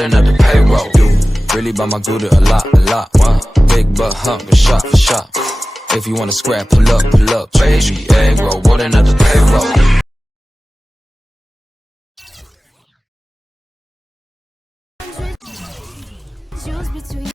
what another payroll. You really buy my Gouda a lot. Big butt hump, a shot for shot. If you wanna scrap, pull up, baby. Egg roll, what another payroll. Choose between.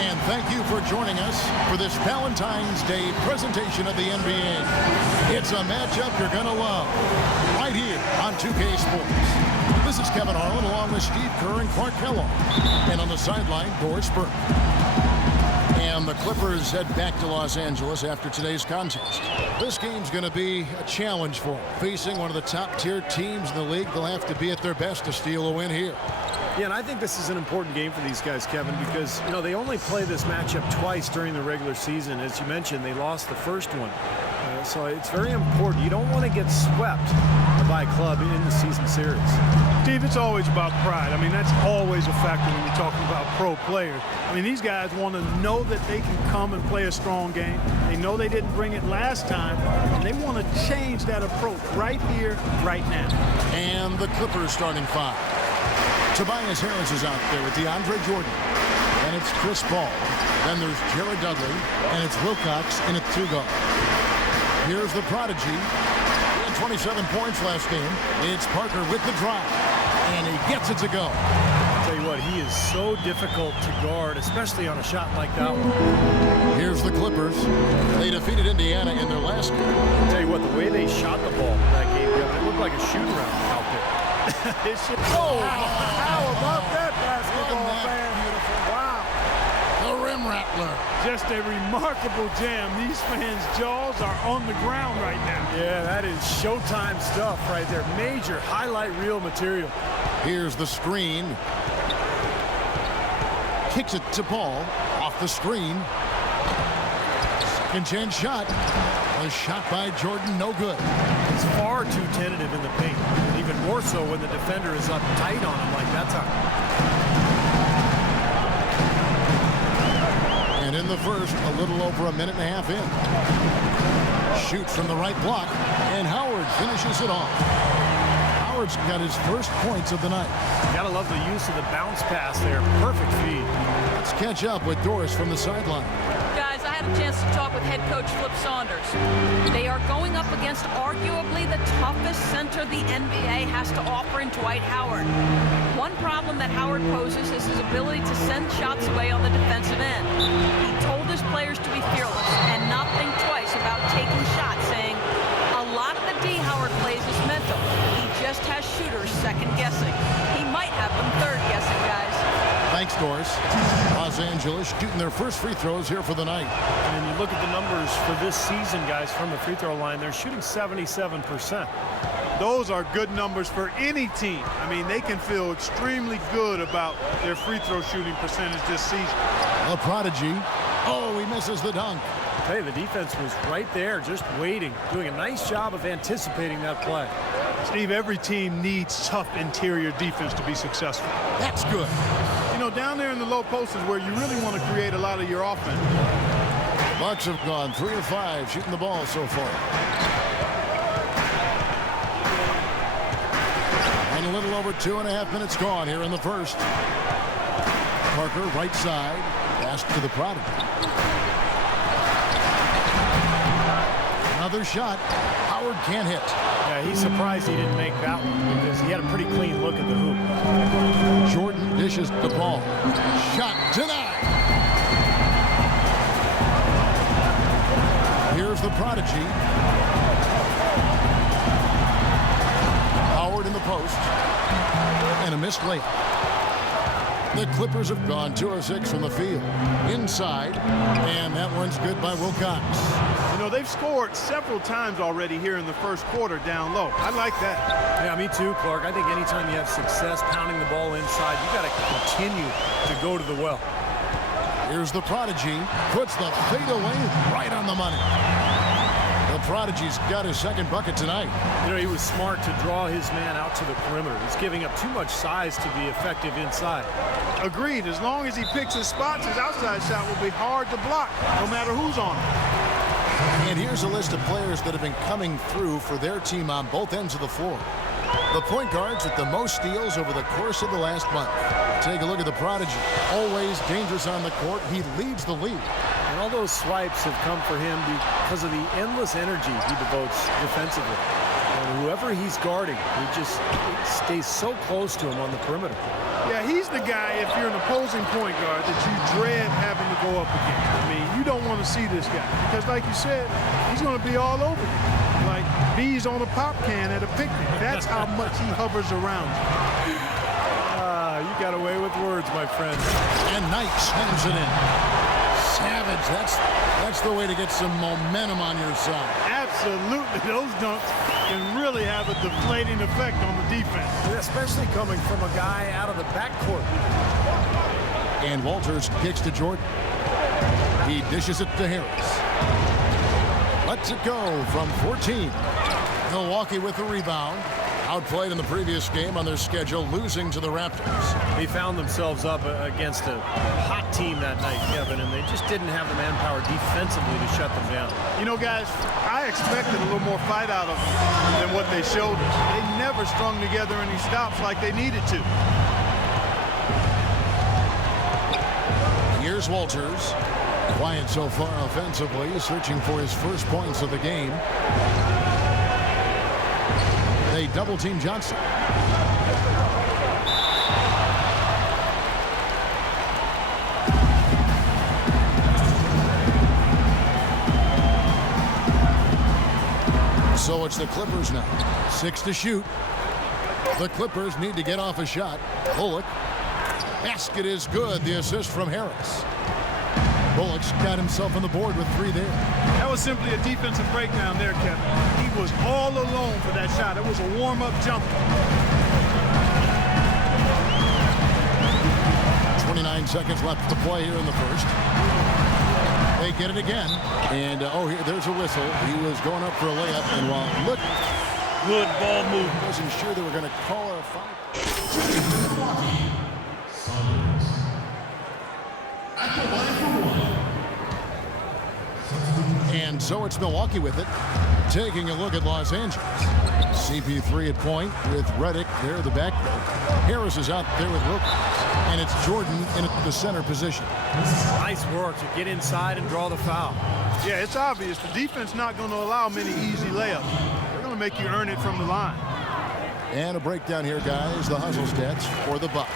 And thank you for joining us for this Valentine's Day presentation of the NBA. It's a matchup you're going to love right here on 2K Sports. This is Kevin Harlan along with Steve Kerr and Clark Kellogg. And on the sideline, Doris Burke. And the Clippers head back to Los Angeles after today's contest. This game's going to be a challenge for them. Facing one of the top-tier teams in the league, they'll have to be at their best to steal a win here. Yeah, and I think this is an important game for these guys, Kevin, because, you know, they only play this matchup twice during the regular season. As you mentioned, they lost the first one. So it's very important. You don't want to get swept by a club in the season series. Steve, it's always about pride. I mean, that's always a factor when you're talking about pro players. I mean, these guys want to know that they can come and play a strong game. They know they didn't bring it last time, and they want to change that approach right here, right now. And the Clippers starting five. Tobias Harris is out there with DeAndre Jordan. And it's Chris Paul. Then there's Jared Dudley. And it's Wilcox in a two-guard. Here's the prodigy. He had 27 points last game. It's Parker with the drive. And he gets it to go. I'll tell you what, he is so difficult to guard, especially on a shot like that one. Here's the Clippers. They defeated Indiana in their last game. I'll tell you what, the way they shot the ball that game, it looked like a shoot-around out there. Oh, how about that basketball fan? Wow. The rim rattler. Just a remarkable jam. These fans' jaws are on the ground right now. Yeah, that is Showtime stuff right there. Major highlight reel material. Here's the screen. Kicks it to Paul. Off the screen. Second chance shot. A shot by Jordan, no good. He's far too tentative in the paint. Even more so when the defender is up tight on him like that time. And in the first, a little over a minute and a half in. Shoots from the right block, and Howard finishes it off. Howard's got his first points of the night. Gotta love the use of the bounce pass there. Perfect feed. Let's catch up with Doris from the sideline. Guys, I had a chance to talk with head coach Flip Saunders. They are going up against arguably the toughest center the NBA has to offer in Dwight Howard. One problem that Howard poses is his ability to send shots away on the defensive end. He told his players to be fearless and not think twice about taking shots, saying, a lot of the D Howard plays is mental. He just has shooters second-guessing. He might have them third-guessing, guys. Thanks, Doris. Los Angeles shooting their first free throws here for the night. And you look at the numbers for this season, guys, from the free throw line, they're shooting 77%. Those are good numbers for any team. I mean, they can feel extremely good about their free throw shooting percentage this season. A prodigy. Oh, he misses the dunk. Hey, the defense was right there, just waiting, doing a nice job of anticipating that play. Steve, every team needs tough interior defense to be successful. That's good. You know, down there in the low post is where you really want to create a lot of your offense. Bucks have gone 3 of 5 shooting the ball so far. And a little over 2.5 minutes gone here in the first. Parker, right side, pass to the prodigy. Another shot. Howard can't hit. Yeah, he's surprised he didn't make that one because he had a pretty clean look at the hoop. Jordan dishes the ball. Shot denied. Here's the prodigy. Howard in the post. And a missed layup. The Clippers have gone 2 of 6 from the field. Inside. And that one's good by Wilcox. You know, they've scored several times already here in the first quarter down low. I like that. Yeah, me too, Clark. I think anytime you have success pounding the ball inside, you got to continue to go to the well. Here's the Prodigy. Puts the fadeaway right on the money. The Prodigy's got his second bucket tonight. You know, he was smart to draw his man out to the perimeter. He's giving up too much size to be effective inside. Agreed. As long as he picks his spots, his outside shot will be hard to block, no matter who's on him. And here's a list of players that have been coming through for their team on both ends of the floor. The point guards with the most steals over the course of the last month. Take a look at the Prodigy. Always dangerous on the court. He leads the league. And all those swipes have come for him because of the endless energy he devotes defensively. And whoever he's guarding, he just stays so close to him on the perimeter. Yeah, he's the guy, if you're an opposing point guard, that you dread having to go up against. I mean, you don't want to see this guy because, like you said, he's going to be all over you. Like bees on a pop can at a picnic. That's how much he hovers around you. You got away with words, my friend. And Knight slams it in. Savage. That's the way to get some momentum on your side. Absolutely. Those dunks can really have a deflating effect on the defense. Especially coming from a guy out of the backcourt. And Walters kicks to Jordan. He dishes it to Harris. Lets it go from 14. Milwaukee with the rebound. Outplayed in the previous game on their schedule, losing to the Raptors. They found themselves up against a hot team that night, Kevin, and they just didn't have the manpower defensively to shut them down. You know, guys, I expected a little more fight out of them than what they showed us. They never strung together any stops like they needed to. Here's Walters. Quiet so far offensively, searching for his first points of the game. They double-team Johnson. So it's the Clippers now. 6 to shoot. The Clippers need to get off a shot. Bullock. Basket is good. The assist from Harris. Bullock's got himself on the board with 3 there. That was simply a defensive breakdown there, Kevin. He was all alone for that shot. It was a warm-up jumper. 29 seconds left to play here in the first. They get it again. And, here, there's a whistle. He was going up for a layup. And while look, Good ball movement. wasn't sure they were going to call a foul. And so it's Milwaukee with it. Taking a look at Los Angeles. CP3 at point with Redick there at the backcourt. Harris is out there with Wilkins. And it's Jordan in the center position. Nice work to get inside and draw the foul. Yeah, it's obvious. The defense not going to allow many easy layups. They're going to make you earn it from the line. And a breakdown here, guys. The hustle stats for the Bucks.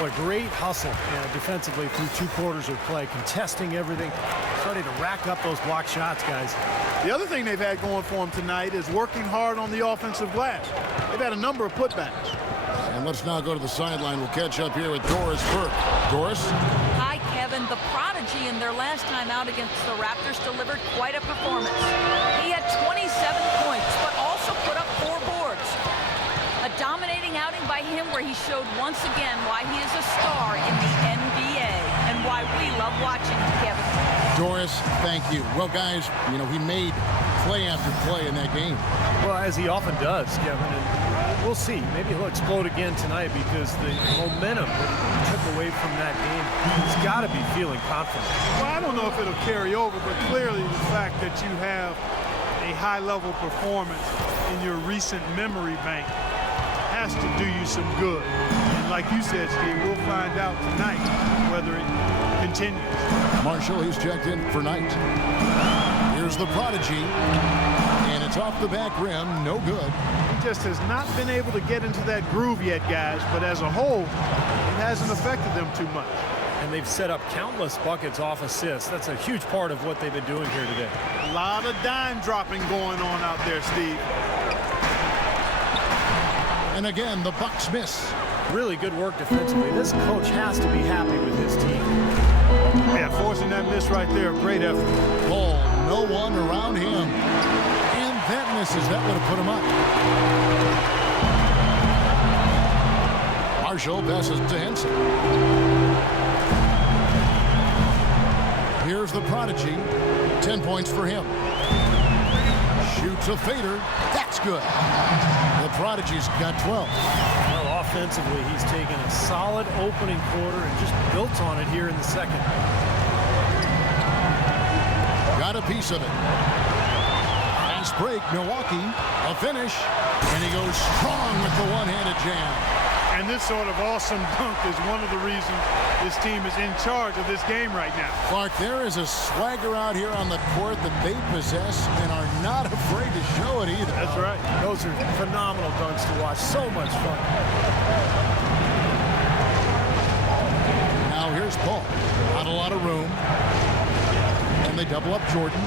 What a great hustle defensively through 2 quarters of play, contesting everything, starting to rack up those block shots, guys. The other thing they've had going for them tonight is working hard on the offensive glass. They've had a number of putbacks. And let's now go to the sideline. We'll catch up here with Doris Burke. Doris? Hi, Kevin. The Prodigy in their last time out against the Raptors delivered quite a performance. He had 27 points, but also put up 4 boards. A dominating outing by him where he showed once again why he is a star in the NBA and why we love watching him, Kevin. Doris, thank you. Well, guys, he made play after play in that game. Well, as he often does, Kevin, and we'll see. Maybe he'll explode again tonight because the momentum that he took away from that game, he's got to be feeling confident. Well, I don't know if it'll carry over, but clearly the fact that you have a high-level performance in your recent memory bank has to do you some good. And like you said, Steve, we'll find out tonight whether it continues. Marshall, he's checked in for Knight. Here's the Prodigy. And it's off the back rim. No good. He just has not been able to get into that groove yet, guys. But as a whole, it hasn't affected them too much. And they've set up countless buckets off assists. That's a huge part of what they've been doing here today. A lot of dime dropping going on out there, Steve. And again, the Bucks miss. Really good work defensively. This coach has to be happy with his team. Yeah, forcing that miss right there. Great effort. Ball, no one around him. And that misses. That would have put him up. Marshall passes to Henson. Here's the prodigy. 10 points for him. Shoots a fader. That's good. The prodigy's got 12. Well, offensively, he's taken a solid opening quarter and just built on it here in the second. Got a piece of it. Nice break, Milwaukee. A finish. And he goes strong with the one-handed jam. And this sort of awesome dunk is one of the reasons this team is in charge of this game right now. Clark, there is a swagger out here on the court that they possess and are not afraid to show it either. That's right. Those are phenomenal dunks to watch. So much fun. Now here's Paul. Not a lot of room. And they double up Jordan.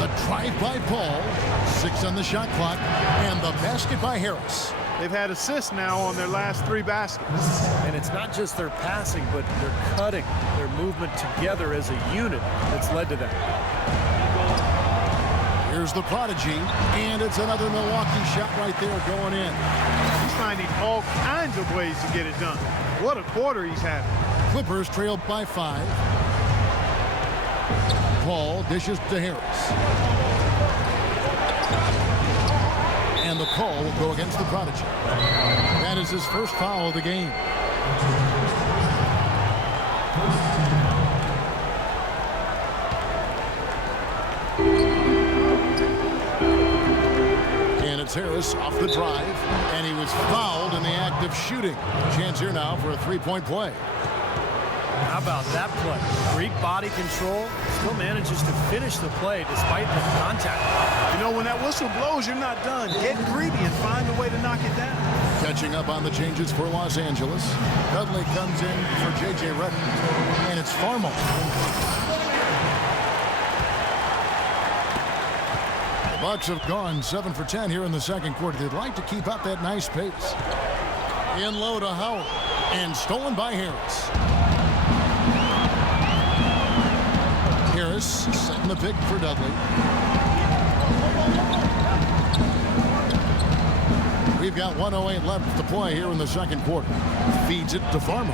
The drive by Paul. 6 on the shot clock. And the basket by Harris. They've had assists now on their last 3 baskets. And it's not just their passing, but their cutting, their movement together as a unit that's led to that. Here's the prodigy, and it's another Milwaukee shot right there going in. He's finding all kinds of ways to get it done. What a quarter he's having. Clippers trailed by 5. Paul dishes to Harris. And the call will go against the prodigy. That is his first foul of the game. And it's Harris off the drive, and he was fouled in the act of shooting. Chance here now for a 3-point play. How about that play? Great body control, still manages to finish the play despite the contact. You know, when that whistle blows, you're not done. Get greedy and find a way to knock it down. Catching up on the changes for Los Angeles. Dudley comes in for J.J. Redick, and it's Farmo. The Bucks have gone 7 for 10 here in the second quarter. They'd like to keep up that nice pace. In low to Howard, and stolen by Harris. Harris setting the pick for Dudley. We've got 1:08 left to play here in the second quarter. Feeds it to Farmer.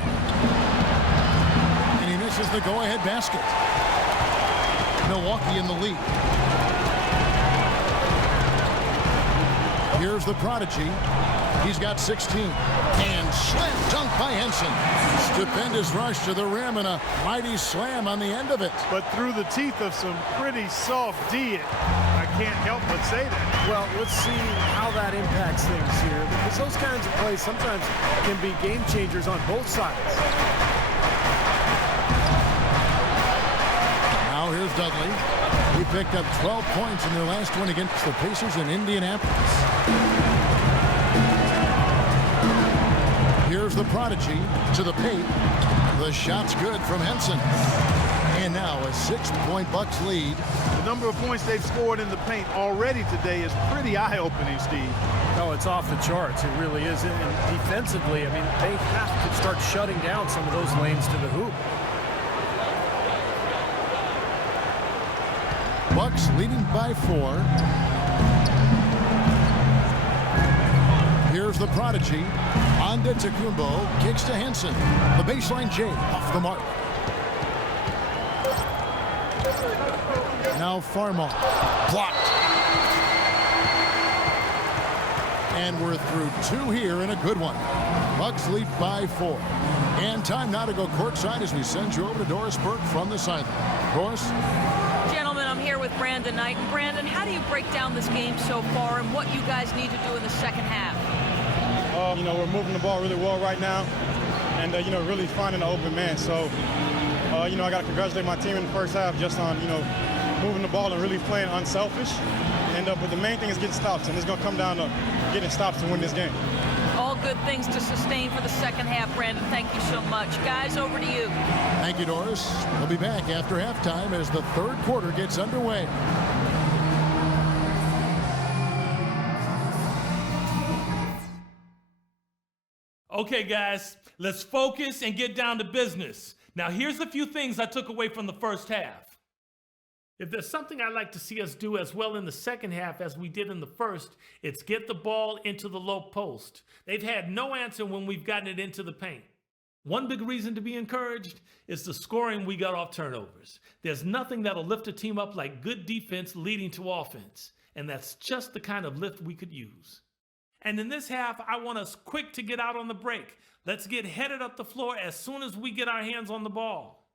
And he misses the go-ahead basket. Milwaukee in the lead. Here's the prodigy. He's got 16. And slam dunk by Henson. Stupendous rush to the rim and a mighty slam on the end of it. But through the teeth of some pretty soft D, I can't help but say that. Well, let's see how that impacts things here, because those kinds of plays sometimes can be game changers on both sides. Now here's Dudley. He picked up 12 points in their last one against the Pacers in Indianapolis. Here's the prodigy to the paint. The shot's good from Henson. And now a 6-point Bucks lead. The number of points they've scored in the paint already today is pretty eye-opening, Steve. No, it's off the charts. It really is. And defensively, I mean, they have to start shutting down some of those lanes to the hoop. Bucks leading by 4. Here's the prodigy. Antetokounmpo kicks to Henson. The baseline J off the mark. Now Farmo. Blocked. And we're through 2 here in a good one. Bucks lead by 4. And time now to go courtside as we send you over to Doris Burke from the sideline. Doris? Gentlemen, I'm here with Brandon Knight. And Brandon, how do you break down this game so far and what you guys need to do in the second half? You know, we're moving the ball really well right now and, you know, really finding an open man. So, you know, I got to congratulate my team in the first half just on, you know, moving the ball and really playing unselfish. And but the main thing is getting stops, and it's going to come down to getting stops to win this game. All good things to sustain for the second half, Brandon. Thank you so much. Guys, over to you. Thank you, Doris. We'll be back after halftime as the third quarter gets underway. Okay, guys, let's focus and get down to business. Now, here's a few things I took away from the first half. If there's something I'd like to see us do as well in the second half as we did in the first, it's get the ball into the low post. They've had no answer when we've gotten it into the paint. One big reason to be encouraged is the scoring we got off turnovers. There's nothing that'll lift a team up like good defense leading to offense, and that's just the kind of lift we could use. And in this half, I want us quick to get out on the break. Let's get headed up the floor as soon as we get our hands on the ball.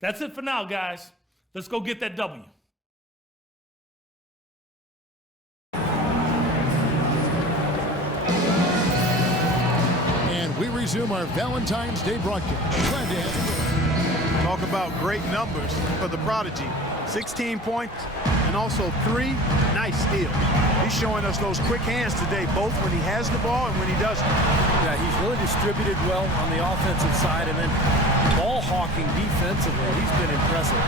That's it for now, guys. Let's go get that W. We resume our Valentine's Day broadcast. Glad to have you. Talk about great numbers for the Prodigy. 16 points and also 3 nice steals. He's showing us those quick hands today, both when he has the ball and when he doesn't. Yeah, he's really distributed well on the offensive side, and then ball hawking defensively. He's been impressive.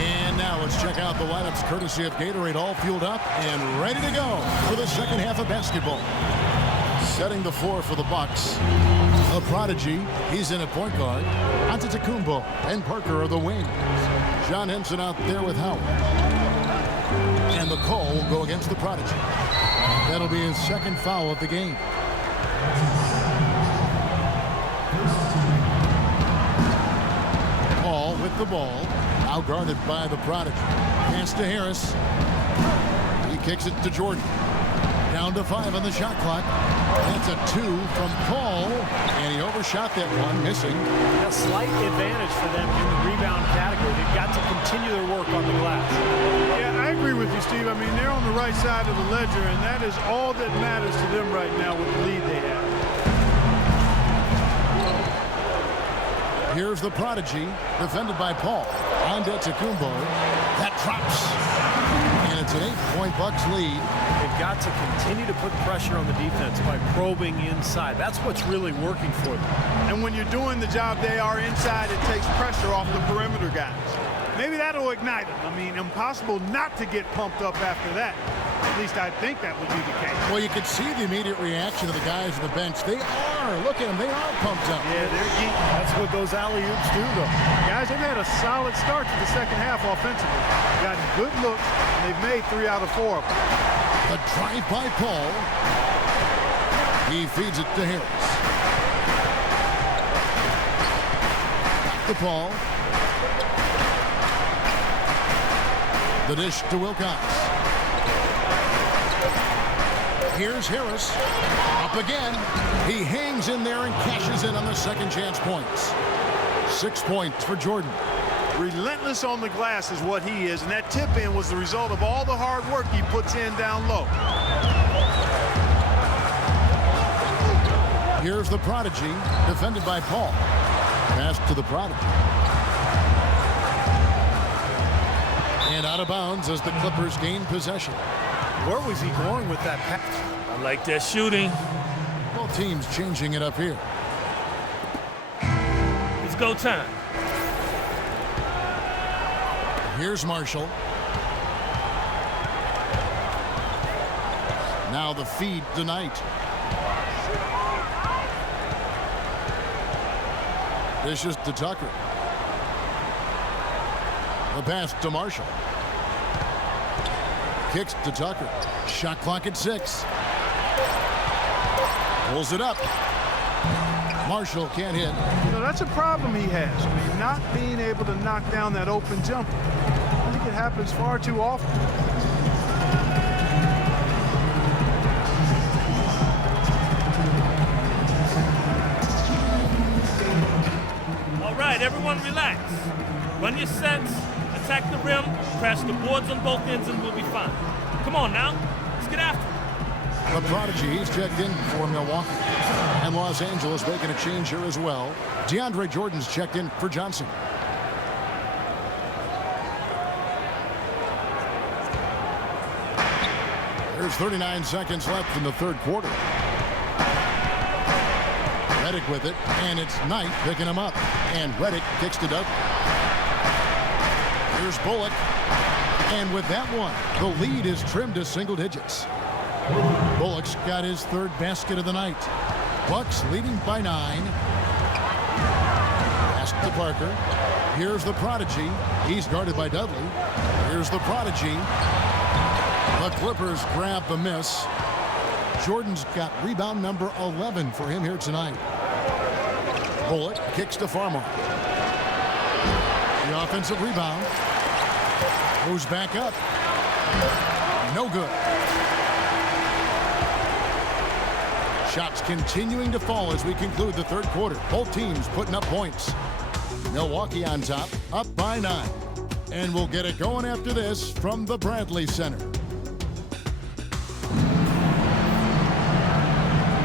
And now let's check out the lineups courtesy of Gatorade, all fueled up and ready to go for the second half of basketball. Setting the floor for the Bucks, the Prodigy, he's in at point guard. Antetokounmpo and Parker are the wings. John Henson out there with Howard. And the call will go against the Prodigy. That'll be his second foul of the game. Paul with the ball, now guarded by the Prodigy. Pass to Harris. He kicks it to Jordan. Down to 5 on the shot clock. That's a 2 from Paul, and he overshot that one, missing. A slight advantage for them in the rebound category. They've got to continue their work on the glass. Yeah, I agree with you, Steve. I mean, they're on the right side of the ledger, and that is all that matters to them right now with the lead they have. Here's the Prodigy, defended by Paul. Antetokounmpo. That drops. And it's an 8-point Bucks lead. They've got to continue to put pressure on the defense by probing inside. That's what's really working for them. And when you're doing the job they are inside, it takes pressure off the perimeter guys. Maybe that'll ignite them. I mean, impossible not to get pumped up after that. At least I think that would be the case. Well, you can see the immediate reaction of the guys on the bench. They are. Look at them. They are pumped up. Yeah, they're geek. That's what those alley-oops do, though. Guys, they've had a solid start to the second half offensively. Gotten good looks, and they've made 3 out of 4 of them. The drive by Paul. He feeds it to Harris. Back to Paul. The dish to Wilcox. Here's Harris. Up again. He hangs in there and cashes in on the second chance points. 6 points for Jordan. Relentless on the glass is what he is, and that tip-in was the result of all the hard work he puts in down low. Here's the Prodigy, defended by Paul. Pass to the Prodigy. And out of bounds as the Clippers gain possession. Where was he going with that pass? I like that shooting. Both teams changing it up here. It's go time. Here's Marshall. Now the feed tonight. This is to Tucker. The pass to Marshall. Kicks to Tucker. Shot clock at 6. Pulls it up. Marshall can't hit. You know, that's a problem he has. I mean, not being able to knock down that open jumper. I think it happens far too often. All right, everyone relax. Run your sets, attack the rim, crash the boards on both ends, and we'll be fine. Come on now, let's get after it. The Prodigy, he's checked in for Milwaukee. And Los Angeles making a change here as well. DeAndre Jordan's checked in for Johnson. There's 39 seconds left in the third quarter. Redick with it, and it's Knight picking him up. And Redick kicks to Doug. Here's Bullock. And with that one, the lead is trimmed to single digits. Bullock's got his third basket of the night. Bucks leading by 9. Pass to Parker. Here's the Prodigy. He's guarded by Dudley. Here's the Prodigy. The Clippers grab the miss. Jordan's got rebound number 11 for him here tonight. Bullock kicks to Farmer. The offensive rebound. Goes back up. No good. Shots continuing to fall as we conclude the third quarter. Both teams putting up points. Milwaukee on top, up by 9. And we'll get it going after this from the Bradley Center.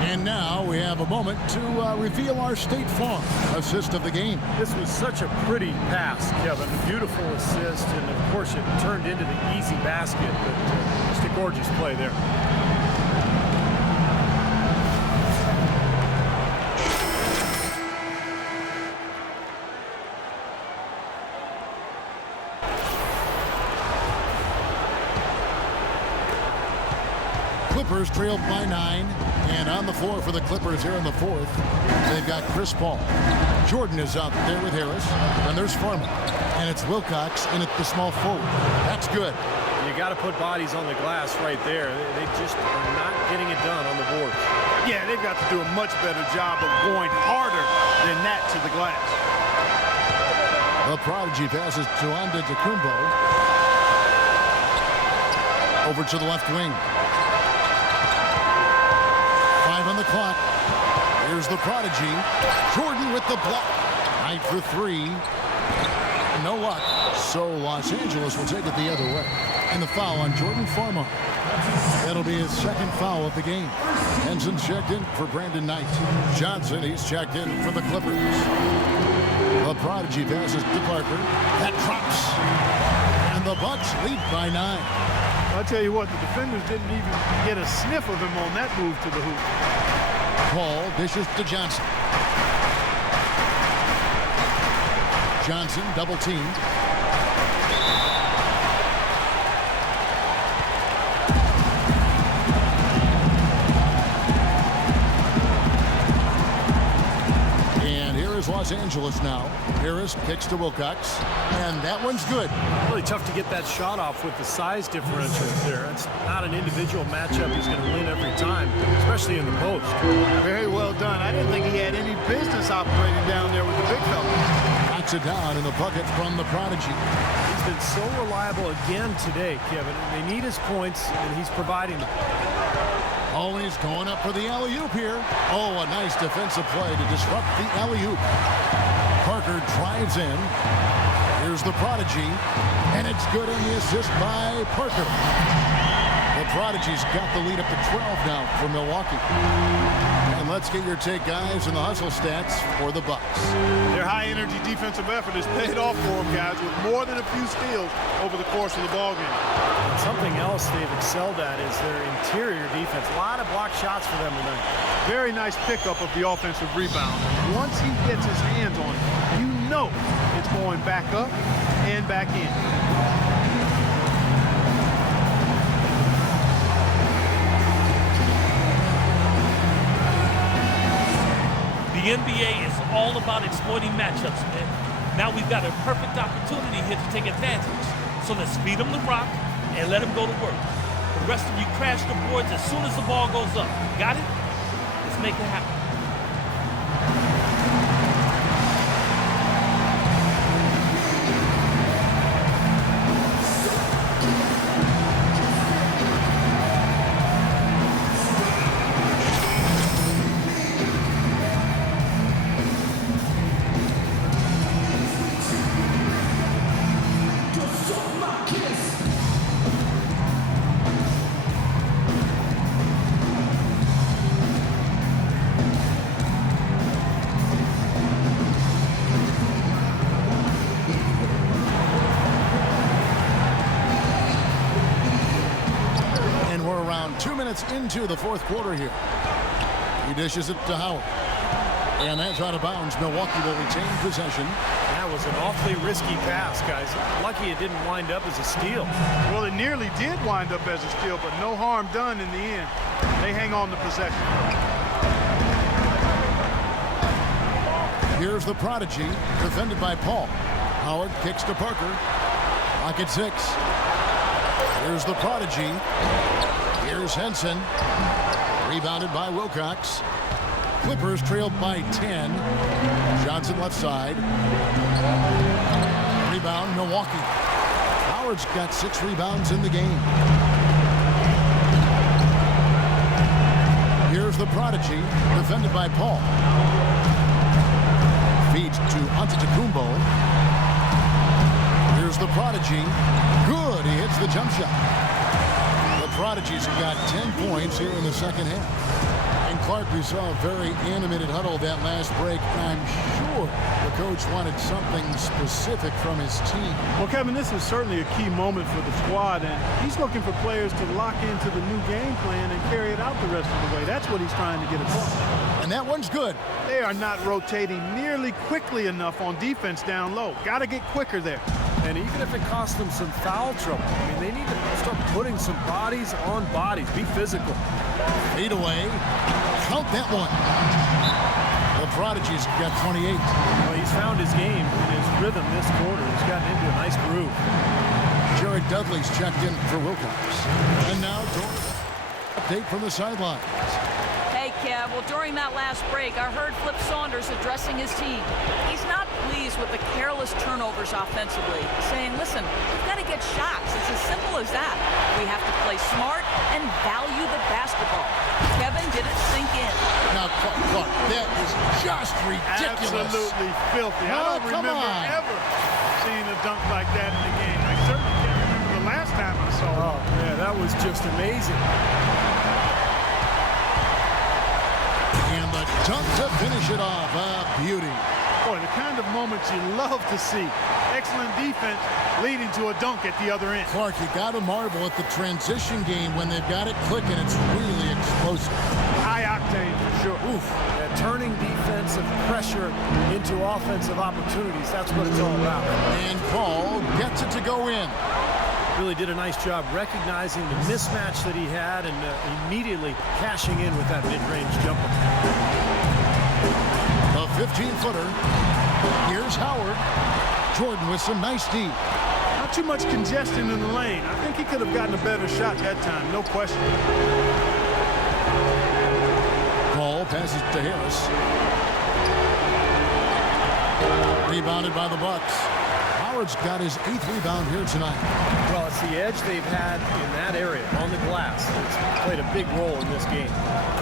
And now we have a moment to reveal our State Farm assist of the game. This was such a pretty pass, Kevin. Beautiful assist, and of course it turned into the easy basket. But just a gorgeous play there. Clippers trailed by 9, and on the floor for the Clippers here in the fourth, they've got Chris Paul. Jordan is out there with Harris, and there's Farmer, and it's Wilcox in at the small forward. That's good. You got to put bodies on the glass right there. They just are not getting it done on the boards. Yeah, they've got to do a much better job of going harder than that to the glass. The Prodigy passes to Antetokounmpo. Over to the left wing. 5 on the clock. Here's the Prodigy. Jordan with the block. Night for 3. No luck. So Los Angeles will take it the other way. And the foul on Jordan Farmer. That'll be his second foul of the game. Henson's checked in for Brandon Knight. Johnson, he's checked in for the Clippers. The Prodigy passes to Parker. That drops. And the Bucks lead by 9. I'll tell you what, the defenders didn't even get a sniff of him on that move to the hoop. Paul dishes to Johnson. Johnson double teamed. And here is Los Angeles now. Harris kicks to Wilcox, and that one's good. Really tough to get that shot off with the size differential there. It's not an individual matchup he's going to win every time, especially in the post. Very well done. I didn't think he had any business operating down there with the big fella. Knocks it down in the bucket from the Prodigy. He's been so reliable again today, Kevin. They need his points, and he's providing them. Always going up for the alley-oop here. Oh, a nice defensive play to disrupt the alley-oop. Parker drives in. Here's the Prodigy, and it's good on the assist by Parker. The Prodigy's got the lead up to 12 now for Milwaukee. And let's get your take, guys, in the hustle stats for the Bucks. Their high-energy defensive effort has paid off for them, guys, with more than a few steals over the course of the ballgame. Something else they've excelled at is their interior defense. A lot of block shots for them tonight. Very nice pickup of the offensive rebound. Once he gets his hands on it, you know it's going back up and back in. The NBA is all about exploiting matchups, man. Now we've got a perfect opportunity here to take advantage. So let's feed them the rock and let them go to work. The rest of you crash the boards as soon as the ball goes up. Got it? Let's make it happen. Into the fourth quarter here. He dishes it to Howard. And that's out of bounds. Milwaukee will retain possession. That was an awfully risky pass, guys. Lucky it didn't wind up as a steal. Well, it nearly did wind up as a steal, but no harm done in the end. They hang on to possession. Here's the Prodigy, defended by Paul. Howard kicks to Parker. Lock at 6. Here's the Prodigy. Here's Henson. Rebounded by Wilcox. Clippers trailed by 10. Johnson left side. Rebound, Milwaukee. Howard's got 6 rebounds in the game. Here's the Prodigy, defended by Paul. Feeds to Antetokounmpo. Here's the Prodigy. Good, he hits the jump shot. The Prodigy's got 10 points here in the second half. And Clark, we saw a very animated huddle that last break. I'm sure the coach wanted something specific from his team. Well, Kevin, this is certainly a key moment for the squad, and he's looking for players to lock into the new game plan and carry it out the rest of the way. That's what he's trying to get across. And that one's good. They are not rotating nearly quickly enough on defense down low. Got to get quicker there. And even if it costs them some foul trouble, I mean, they need to start putting some bodies on bodies. Be physical. Fade away. Count that one. The Prodigy's got 28. Well, he's found his game and his rhythm this quarter. He's gotten into a nice groove. Jared Dudley's checked in for Wilcox. And now, update from the sidelines. Hey, Kev, well, during that last break, I heard Flip Saunders addressing his team. He's not pleased with the careless turnovers offensively, saying, listen, we've got to get shots. It's as simple as that. We have to play smart and value the basketball. Kevin, did it sink in? Now, Clark, that is just ridiculous. Absolutely filthy. I don't remember ever seeing a dunk like that in the game. I certainly can't remember the last time I saw it. Oh, yeah, that was just amazing. And the dunk to finish it off. Beauty. Boy, the kind of moments you love to see. Excellent defense leading to a dunk at the other end. Clark, you got to marvel at the transition game when they've got it clicking. It's really explosive. High octane for sure. Oof. Yeah, turning defensive pressure into offensive opportunities. That's what it's all about. And Paul gets it to go in. Really did a nice job recognizing the mismatch that he had and immediately cashing in with that mid-range jumper. A 15-footer. Here's Howard. Jordan with some nice D. Not too much congestion in the lane. I think he could have gotten a better shot that time, no question. Paul passes to Harris. Rebounded by the Bucks. Howard's got his 8th rebound here tonight. Well, it's the edge they've had in that area on the glass. It's played a big role in this game.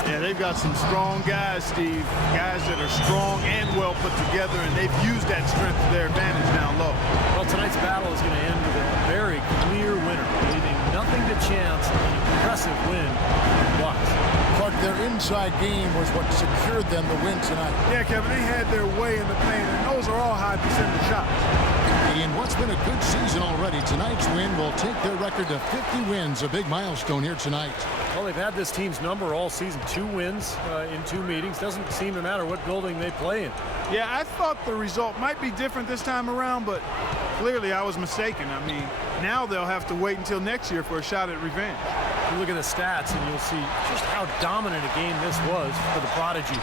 Yeah, they've got some strong guys, Steve. Guys that are strong and well put together, and they've used that strength to their advantage down low. Well, tonight's battle is going to end with a very clear winner, leaving nothing to chance an impressive win for the Bucks. Clark, their inside game was what secured them the win tonight. Yeah, Kevin, they had their way in the paint, and those are all high percentage shots. In what's been a good season already, tonight's win will take their record to 50 wins, a big milestone here tonight. Well, they've had this team's number all season, 2 wins in 2 meetings. Doesn't seem to matter what building they play in. Yeah, I thought the result might be different this time around, but clearly I was mistaken. I mean, now they'll have to wait until next year for a shot at revenge. You look at the stats and you'll see just how dominant a game this was for the Prodigy.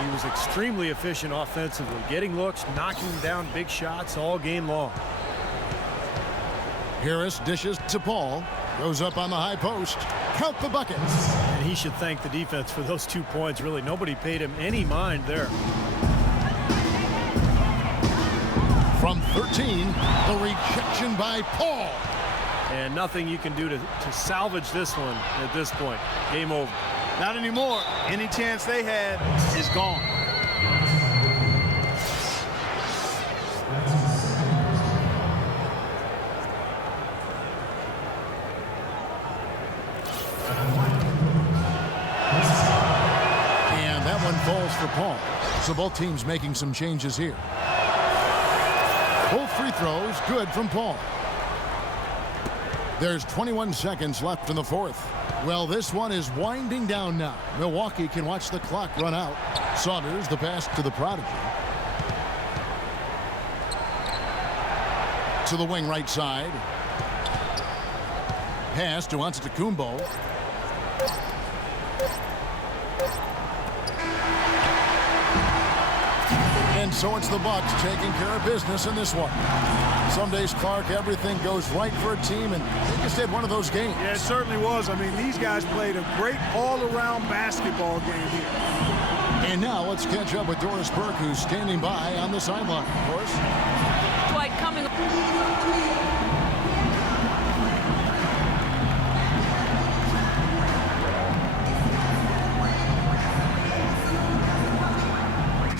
He was extremely efficient offensively, getting looks, knocking down big shots all game long. Harris dishes to Paul. Goes up on the high post. Count the buckets. And he should thank the defense for those 2 points. Really, nobody paid him any mind there. From 13, the rejection by Paul. And nothing you can do to salvage this one at this point. Game over. Not anymore. Any chance they had is gone. And that one falls for Paul. So both teams making some changes here. Both free throws good from Paul. There's 21 seconds left in the 4th. Well, this one is winding down now. Milwaukee can watch the clock run out. Saunders, the pass to the Prodigy. To the wing right side. Pass to Antetokounmpo. And so it's the Bucks taking care of business in this one. Some days, Clark, everything goes right for a team, and they just had one of those games. Yeah, it certainly was. I mean, these guys played a great all-around basketball game here. And now let's catch up with Doris Burke, who's standing by on the sideline. Doris? Dwight coming